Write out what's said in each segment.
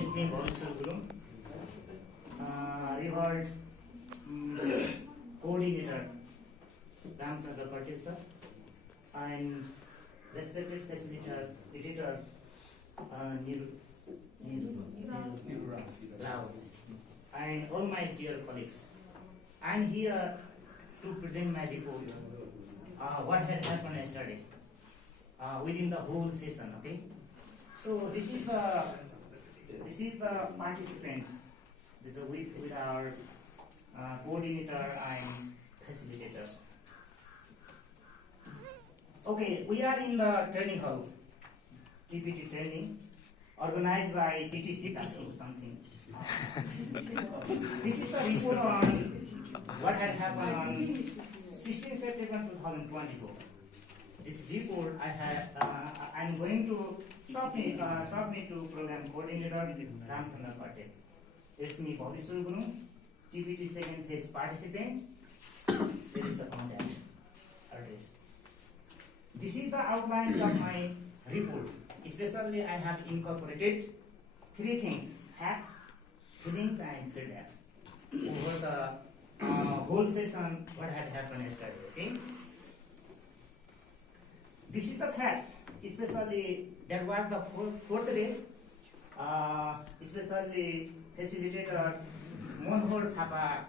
esteemed Guru, revered coordinator Ramchandra Patel sir, and respected facilitator editor Niru Laos, and all my dear colleagues. I am here to present my report. What had happened yesterday within the whole session. Okay, so this is the participants. This is with our coordinator and facilitators. Okay, we are in the training hall, TPD training, organized by TTC or something. This is the report on what had happened on 16 September 2024. This report I'm going to submit to program coordinator Ramchandra Patel. It's me, Bhavishwar Guru, TPT second phase participant. There is the contact address. This is the outlines of my report. Especially, I have incorporated three things: facts, feelings, and feedbacks over the whole session. What had happened yesterday? Okay. This is the facts. Especially, that was the fourth day. Especially, facilitator Monhor Thapa,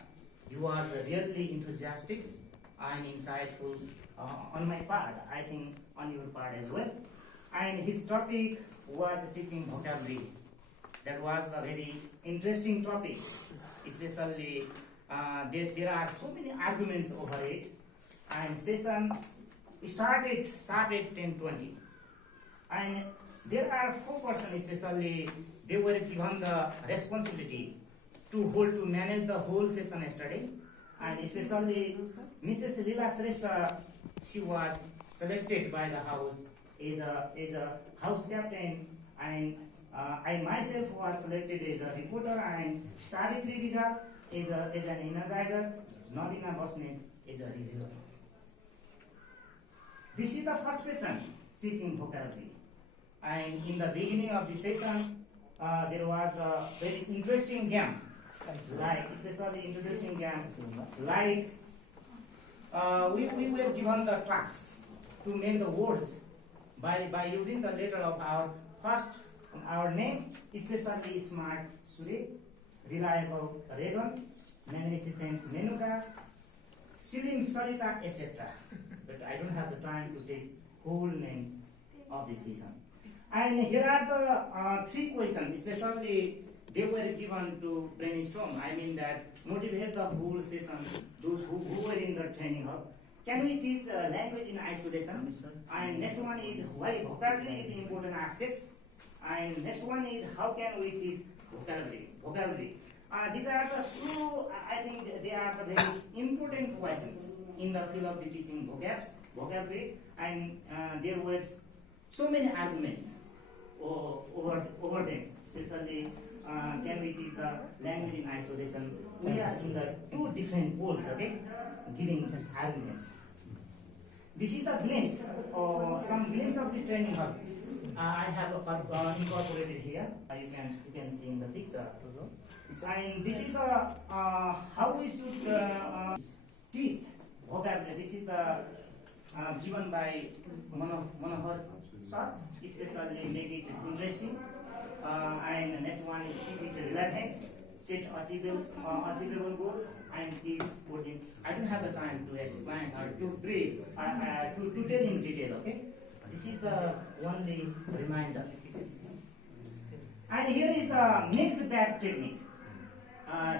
he was really enthusiastic and insightful on my part, I think on your part as well. And his topic was teaching vocabulary. That was a very interesting topic. Especially, there are so many arguments over it. And session started sharp at 10:20. And there are 4 persons, especially, they were given the responsibility to manage the whole session yesterday. And especially Mrs. Leela Shrestha, she was selected by the house as a house captain, and I myself was selected as a reporter, and Savitri Rizal as an energizer, Navina Bosnet as a reviewer. This is the first session, teaching vocabulary. And in the beginning of the session, there was a very interesting game, like especially introducing game, like we were given the task to make the words by using the letter of our name, especially smart Sure, reliable Revan, magnificent Menuka, Silim Sarita, etc. But I don't have the time to take whole names of this season. And here are the 3 questions, especially they were given to brainstorm. I mean that motivate the whole session, those who were in the training hub. Can we teach language in isolation? And next one is why vocabulary is important aspects. And next one is how can we teach vocabulary. These are the I think they are the very important questions in the field of the teaching vocabulary. And there were so many arguments over them. Especially, can we teach language in isolation? We are in the 2 different poles, okay, giving arguments. This is the glimpse, or some glimpse of the training hub. I have incorporated here. You can see in the picture. And this is the how we should teach vocabulary. This is the given by Manohar sir, especially make it interesting. And the next one is keep it relevant, set achievable goals, and teach coaching. I don't have the time to explain or to tell in detail. Okay, this is the only reminder. And here is the mixed bag technique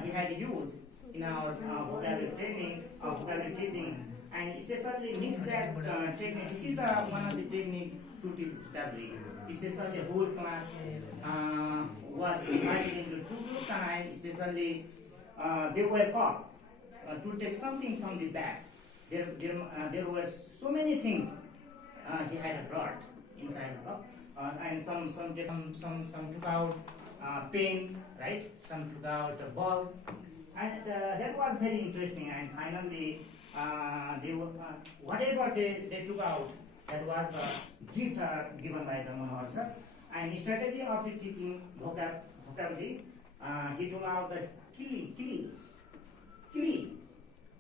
he had used in our vocabulary training, vocabulary teaching, and especially mixed bag technique. This is the one of the techniques to teach vocabulary. Especially the whole class was divided into 2 groups, and especially they were taught to take something from the bag. There were so many things he had brought inside the book, and some took out pen, right? Some took out a ball, and that was very interesting. And finally, whatever they took out, that was the gift given by the Manohar sir. And strategy of the teaching vocabulary, he told out the kili,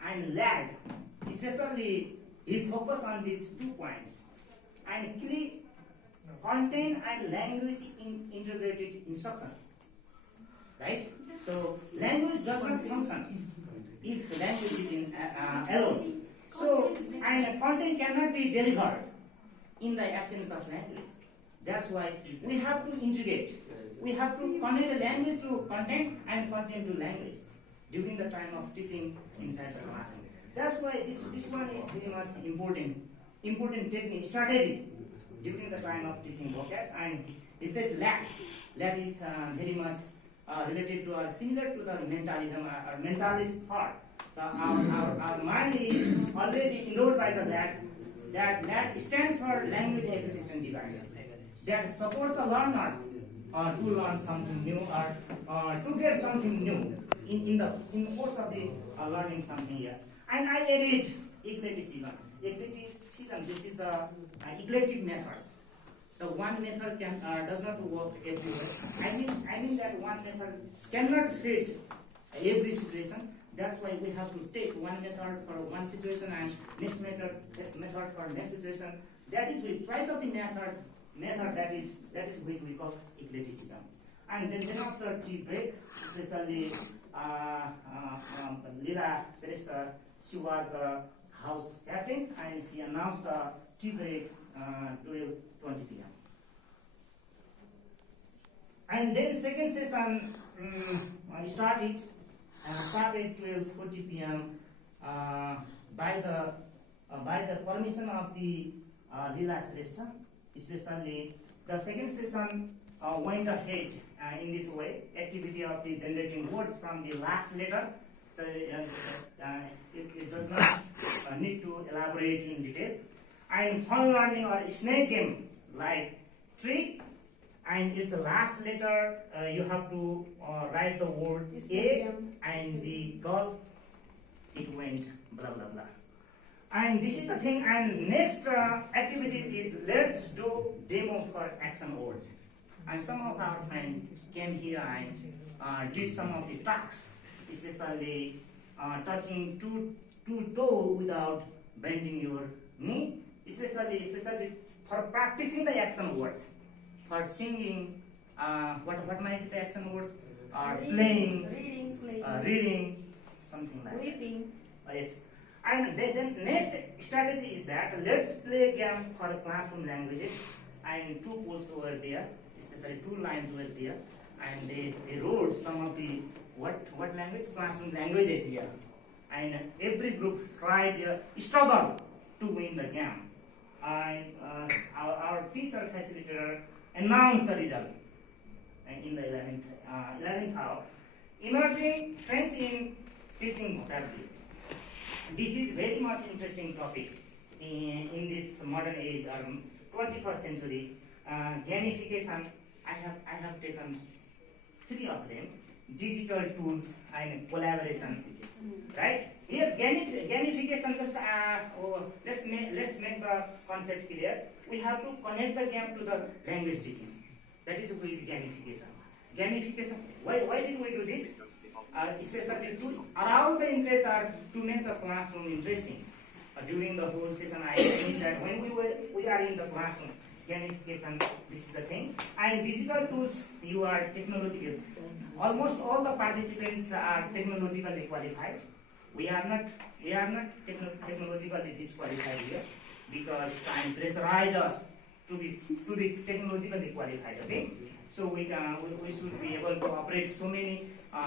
and lad. Especially, he focused on these 2 points. And kili, content and language integrated instruction. Right? So, language does not function if the language is in, alone. So, and content cannot be delivered in the absence of language. That's why we have to integrate. We have to connect the language to content and content to language during the time of teaching inside the classroom. That's why this one is very much important technique, strategy during the time of teaching vocabs. And he said LAT is very much related to, similar to the mentalism or mentalist part. Our mind is already endowed by the LAT. That LAT stands for language acquisition device. That supports the learners to learn something new or to get something new in the course of the learning something here. And I added eclecticism. Eclecticism, this is the eclectic methods. The one method does not work everywhere. I mean that one method cannot fit every situation. That's why we have to take one method for one situation and next method for next situation. That is with twice of the method that is which we call eclecticism. And then after tea break, especially Lila Celesta, she was the house captain and she announced the tea break 12:20 p.m. And then second session started 12:40 p.m. By the permission of the Lila Celesta. Especially the second session went ahead in this way, activity of the generating words from the last letter. So it does not need to elaborate in detail. And fun learning or snake game like trick, and its last letter you have to write the word A and the golf. It went blah blah blah. And this is the thing. And next activity is let's do demo for action words. And some of our friends came here and did some of the tasks, especially touching two toe without bending your knee, especially for practicing the action words, for singing. What might be the action words? Playing, reading, something like weeping. that. Yes. And then next strategy is that let's play a game for classroom languages. And 2 pools were there, especially 2 lines were there, and they wrote some of the what language, classroom languages here. And every group tried struggle to win the game. And our teacher facilitator announced the result in the 11th hour. Emerging trends in teaching vocabulary. This is very much interesting topic in this modern age or 21st century. Gamification, I have taken 3 of them. Digital tools and collaboration, right? Here gamification, just let's make the concept clear. We have to connect the game to the language teaching. That is who is gamification. Gamification. Why did we do this? Especially to arouse the interest or to make the classroom interesting. During the whole session, I mean that when we are in the classroom, gamification, this is the thing. And digital tools, you are technological. Almost all the participants are technologically qualified. We are not technologically disqualified here because time pressurizes us to be technologically qualified. Okay, so we should be able to operate so many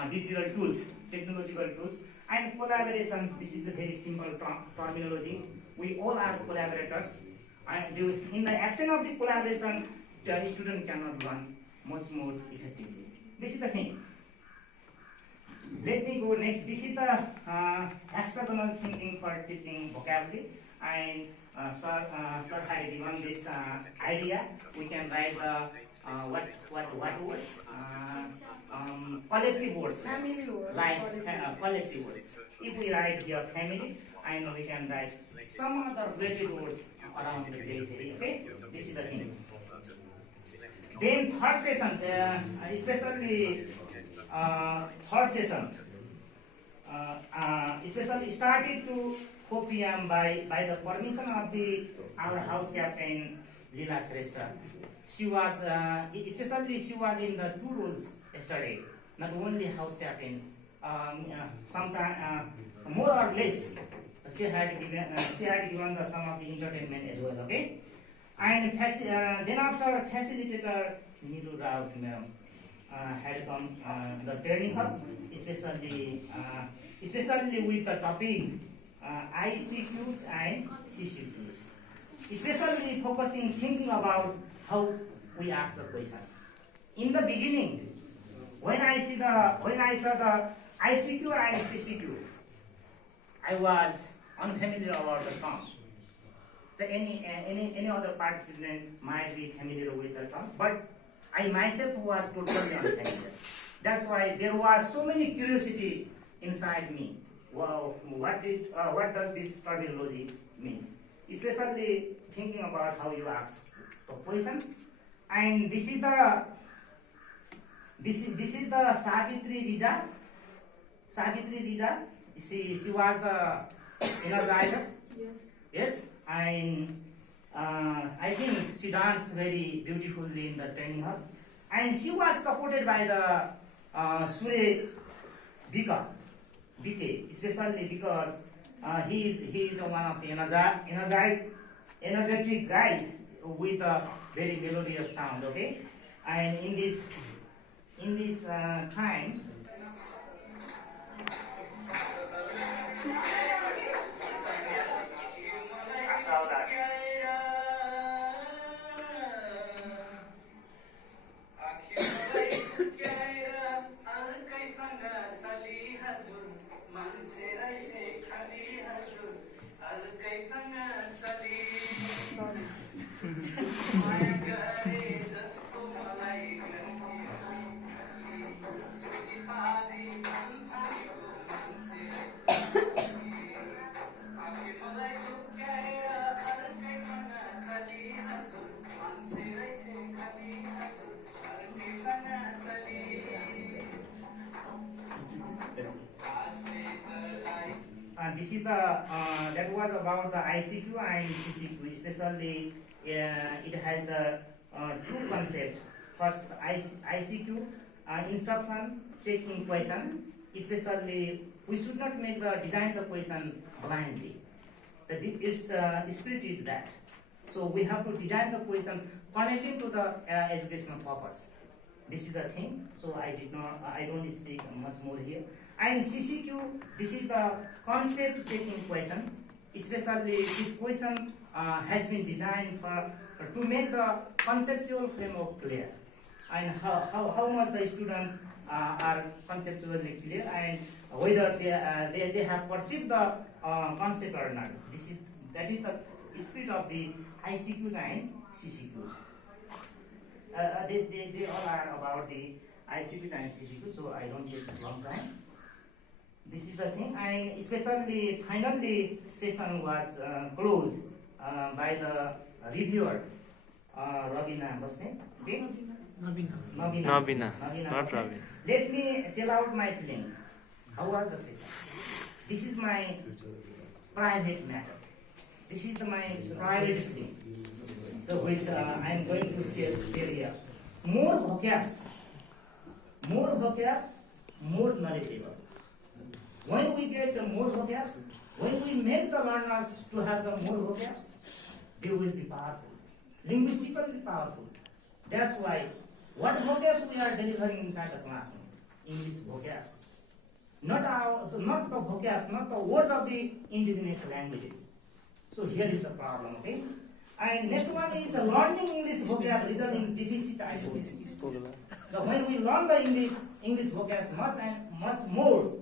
digital tools, technological tools, and collaboration. This is a very simple terminology. We all are collaborators, and in the absence of the collaboration, the student cannot learn much more effectively. This is the thing. Let me go next. This is the hexagonal thinking for teaching vocabulary, and Sir had given this idea. We can write what words? Collective words. Family words. Like collective words. If we write here family, I know we can write some other related words around the day. Okay, this is the thing. Then third session, especially third session, especially started to 4 p.m. by the permission of our house captain Leela Shrestha. She was especially she was in the two roles yesterday, not only house captain. Sometime more or less she had given some of the entertainment as well. Okay, and then after facilitator Neeru Rao ma'am had come the training hub, especially with the topic ICQs and CCQs, especially focusing thinking about how we ask the question. In the beginning, when I saw the ICQ and CCQ, I was unfamiliar about the terms. So any other participant might be familiar with the terms, but I myself was totally unfamiliar. That's why there was so many curiosity inside me. Wow, what does this terminology mean? Especially thinking about how you ask the question. And this is the Savitri Rija. Savitri Rija. She was the energizer. Yes. Yes, and I think she danced very beautifully in the training hall, and she was supported by the Sure BK, especially because he is one of the energetic guys with a very melodious sound. Okay, and in this time. This is the that was about the ICQ and CCQ. Especially, it has the two concepts. First, ICQ, instruction checking question. Especially, we should not make the design the question blindly. Its spirit is that. So we have to design the question connecting to the educational purpose. This is the thing. So I don't speak much more here. And CCQ, this is the concept checking question. Especially this question has been designed to make the conceptual framework clear, and how much the students are conceptually clear, and whether they have perceived the concept or not. That is the spirit of the ICQs and CCQs. They all are about the ICQs and CCQs, so I don't take a long time. This is the thing, and especially finally session was closed by the reviewer, Ravina Basne. Okay? Nabina, not Ravina. Let me tell out my feelings. How was the session? This is my private matter. This is my private thing. So which I am going to share here. More vocabs, more knowledgeable. When we get more vocabs, when we make the learners to have the more vocabs, they will be powerful, linguistically powerful. That's why what vocabs we are delivering inside the classroom, English vocabs, not the vocabs, not the words of the indigenous languages. So here is the problem, okay? And next one is the learning English vocab resulting deficit isolation. So when we learn the English vocabs much more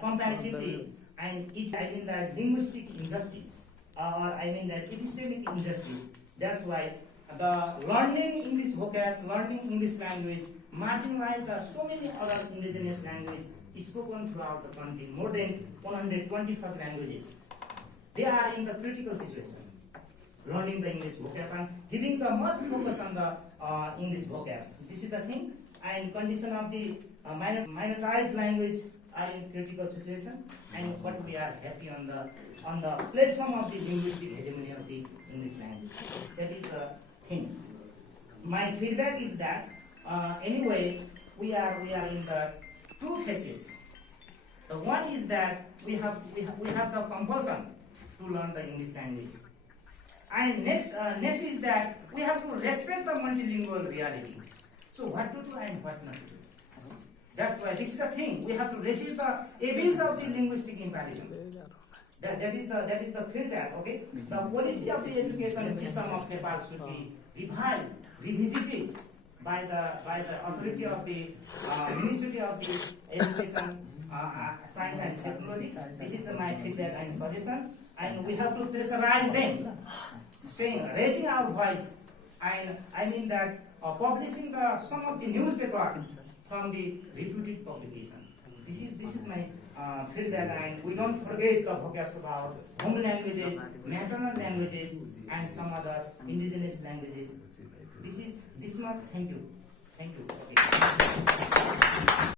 comparatively, and I mean that linguistic injustice, or I mean that epistemic injustice. That's why the learning English vocabs, learning English language, marginalize so many other indigenous languages spoken throughout the country, more than 125 languages. They are in the critical situation. learning the English vocab and giving the much focus on the English vocabs. This is the thing. And condition of the minoritized language are in critical situation, and but we are happy on the platform of the linguistic hegemony of the English language. That is the thing. My feedback is that anyway we are in the two phases. The one is that we have the compulsion to learn the English language, and next is that we have to respect the multilingual reality. So what to do and what not to do. That's why this is the thing. We have to resist the evils of the linguistic imperialism. That is the feedback. Okay, the policy of the education system of Nepal should be revised, revisited by the authority of the Ministry of the Education, Science and Technology. This is my feedback and suggestion, and we have to pressurize them, raising our voice, and I mean that publishing some of the newspaper from the reputed publication. This is my feedback, and we don't forget the vocabs about home languages, maternal languages, and some other indigenous languages. This much. Thank you.